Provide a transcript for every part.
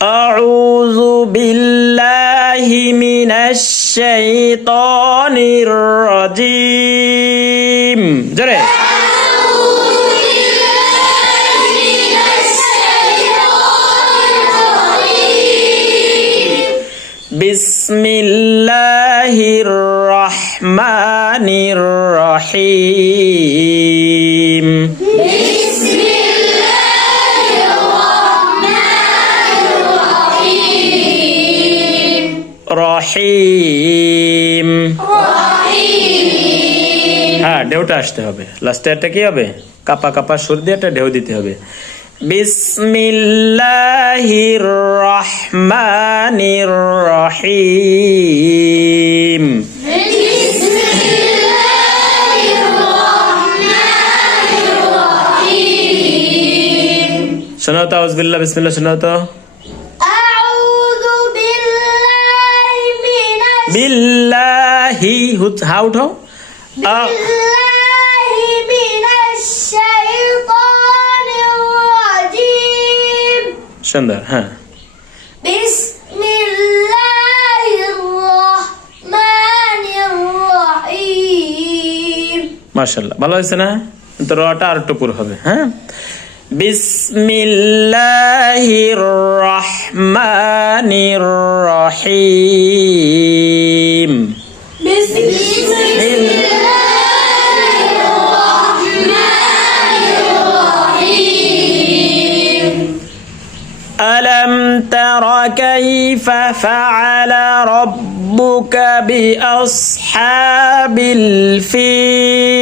আউযু বিল্লাহি মিনাশ শাইতানির রাজিম। জোরে। বিসমিল্লাহির রহমানির রহিম। রহিম। হ্যাঁ, ঢেউটা আসতে হবে, লাস্টে একটা কি হবে, কাপা কাপা সুর দিয়ে একটা ঢেউ দিতে হবে। বিসমিল্লাহির রহমানির রহিম। শোনাও তো, আউযুবিল্লাহ, বিসমিল্লাহ শোনাও তো। বিল্লাহি, হা উঠাও। বিল্লাহি মিনাশ শাইতানির রাজিম। সুন্দর। হ্যাঁ, বিসমিল্লাহির রহমানির রহিম। মাশাআল্লাহ, ভালো হয়েছে না? তো রটা আর একটু পুরো হবে। হ্যাঁ, বিসমিল্লাহির রহমানির রহিম। ألم تر كيف فعل ربك بأصحاب الفيل؟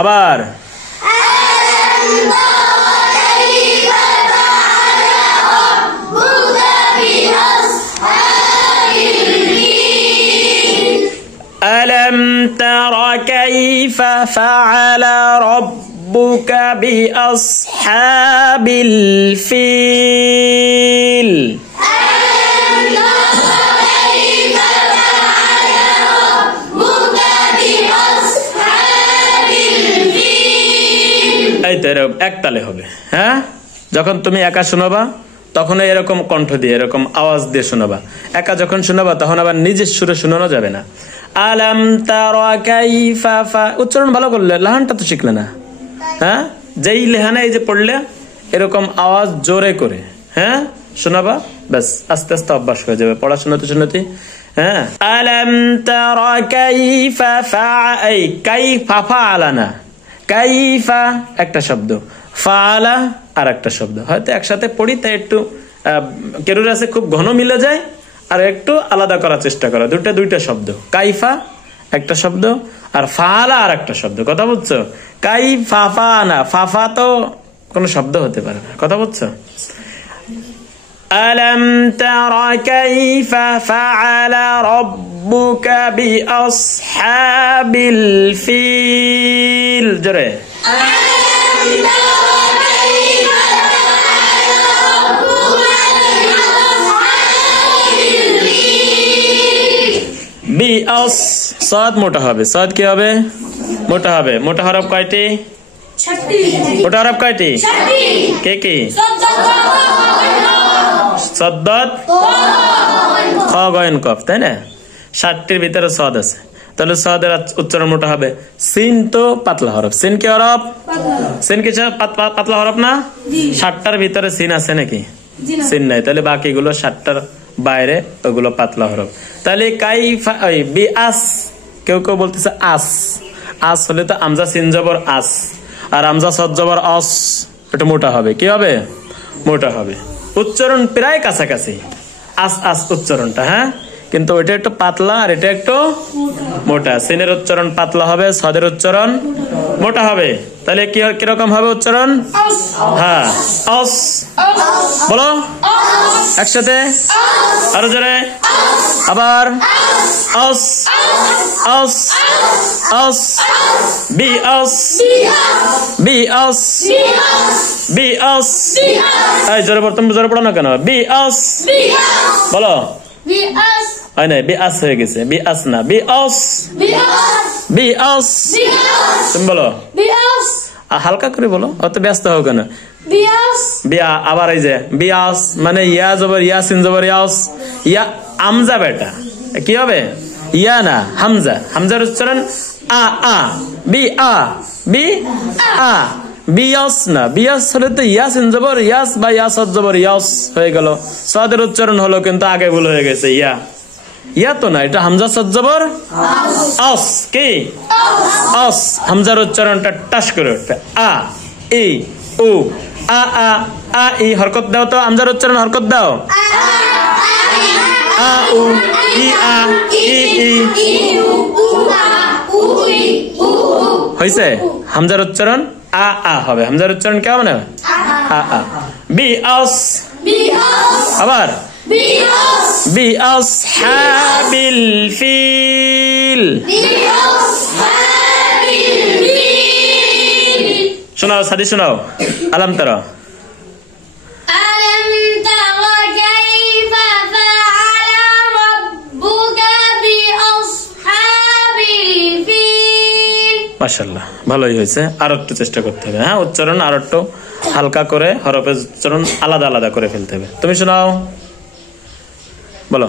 আবার ألم تر كيف فعل ربك بأصحاب الفيل؟ একতালে হবে। হ্যাঁ, যখন তুমি একা শোনাবা তখন এরকম কণ্ঠ দিয়ে, এরকম আওয়াজ দিয়ে শোনাবা। একা যখন শোনাবা তখন আবার নিজের সুরে শোনানো যাবে না। আলাম তারা কাইফা, উচ্চারণ ভালো করলে, লাহানটা তো শিখলে না। হ্যাঁ, যেই লেহানে এই যে পড়লে এরকম আওয়াজ জোরে করে হ্যাঁ শোনাবা, ব্যাস আস্তে আস্তে অভ্যাস হয়ে যাবে পড়া শোনাতে শোনাতে। হ্যাঁ, আলাম তারা কাইফা ফাআই, কাইফা ফাআলা না, কাইফা একটা শব্দ, ফাআলা আর একটা শব্দ। হয়তো একসাথে পড়ি তাই একটু কেরুর আছে খুব ঘন মিলে যায়, আর একটু আলাদা করার চেষ্টা করা। দুইটা শব্দ, কাইফা একটা শব্দ আর ফাআলা আর একটা শব্দ। কথা বুঝছো? কাইফা ফানা, ফাফা তো কোনো শব্দ হতে পারে না। কথা বুঝছো? আলাম তারা কাইফা ফাআলা রাব্বুকা বিআসহাবিল ফিল। জোরে। বিআস, সাদ মোটা হবে। সাদ কি হবে? মোটা হবে। মোটা হরফ কয়টি? 6টি। মোটা হরফ কয়টি? 6টি। কে কি? সদ্দত, খ গয়ন কফ, তাই না? 60টির ভিতরে সদ আছে, তাহলে সদের উচ্চারণ মোটা হবে। সিন তো পাতলা হরফ। সিন কি হরফ? সিন কি পাতলা হরফ না? 60টার ভিতরে সিন আছে নাকি? সিন নাই, তাহলে বাকিগুলো 60টার বাইরে, ওগুলো পাতলা হরফ। তাহলে কাইফা বিআস, কেউ কেউ বলতেছে আস। আস হলে তো আমজা সিন জবর আস, আর আমজা সদ জবর অস, এটা মোটা হবে। কি হবে? মোটা হবে। উচ্চারণ প্রায় কাছাকাছি, আস আস উচ্চারণটা। হ্যাঁ, কিন্তু ওইটা একটু পাতলা আর এটা একটু মোটা। সিনের উচ্চারণ পাতলা হবে, সদের উচ্চারণ মোটা হবে। তাহলে কি কিরকম হবে উচ্চারণ? হ্যাঁ, অস। বলো একসাথে, আরো জোরে, আবার অস অস অস, বিআস বিআস বিআস। এই জোরে পড়ো, তুমি জোরে পড়ো না কেন? বিআস। বলো bi'as হয় নাই, বিআস হয়ে গেছে, বিআস না, বিআস, bi'as বিআস। bi'as তুমি বলো, bi'as হালকা করে বলো, অত ব্যস্ত হও কেন। bi'as বিয়া, আবার এই যে বিয়াস মানে ইয়া জবর ইয়া, সিন জবর ইয়াস, ইয়া আমজা বেটা, কি হবে? ইয়া না, হামজা। হামজার উচ্চারণ আ আ, বি আ, বি আ, বিয়াস না, বিয়াস হলে তো ইয়া সিন জবর ইয়াস বা ইয়াস জবর ইয়াস হয়ে গেল। সাদের উচ্চারণ হলো কিন্তু আগে ভুল হয়ে গেছে, ইয়া, ইয়া তো না, এটা হামজা সদ জবর আস, কি আস। হামজার উচ্চারণটা টাস করে উঠবে, আ ই উ, আ আ আ ই, হরকত দাও তো, হামজার উচ্চারণ হরকত দাও, আ উ ই আ ই ই, হইছে? হামজার উচ্চারণ আ আ হবে, হামজার উচ্চারণ কেমন হবে? আ আ। বি আস, আবার বি আসহাবিল ফিল। শোনাও সাদি, শোনাও আলাম তারা। ألم تر كيف فعل ربك بأصحاب الفيل মাশাআল্লাহ, ভালোই হয়েছে। আর একটু চেষ্টা করতে হবে, হ্যাঁ, উচ্চারণ আর একটু হালকা করে, হরফের উচ্চারণ আলাদা আলাদা করে ফেলতে হবে। তুমি শোনাও, বলো।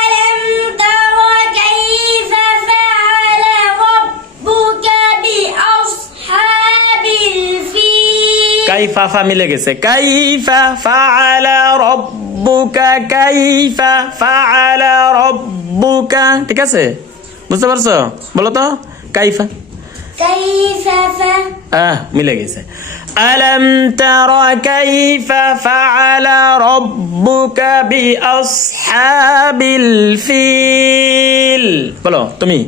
ألم تر كيف فعل ربك بأصحاب الفيل কাইফা ফা মিলে গেছে, কাইফা ফাআলা রাব্বুকা, কাইফা ফাআলা রাব্বুকা, ঠিক আছে? বুঝতে পারছো? বলো তো, কাইফা كيف মিলে গেছে। আলাম তারা কাইফা ফাআলা রাব্বুকা বিআসহাবিল ফিল। বলো তুমি।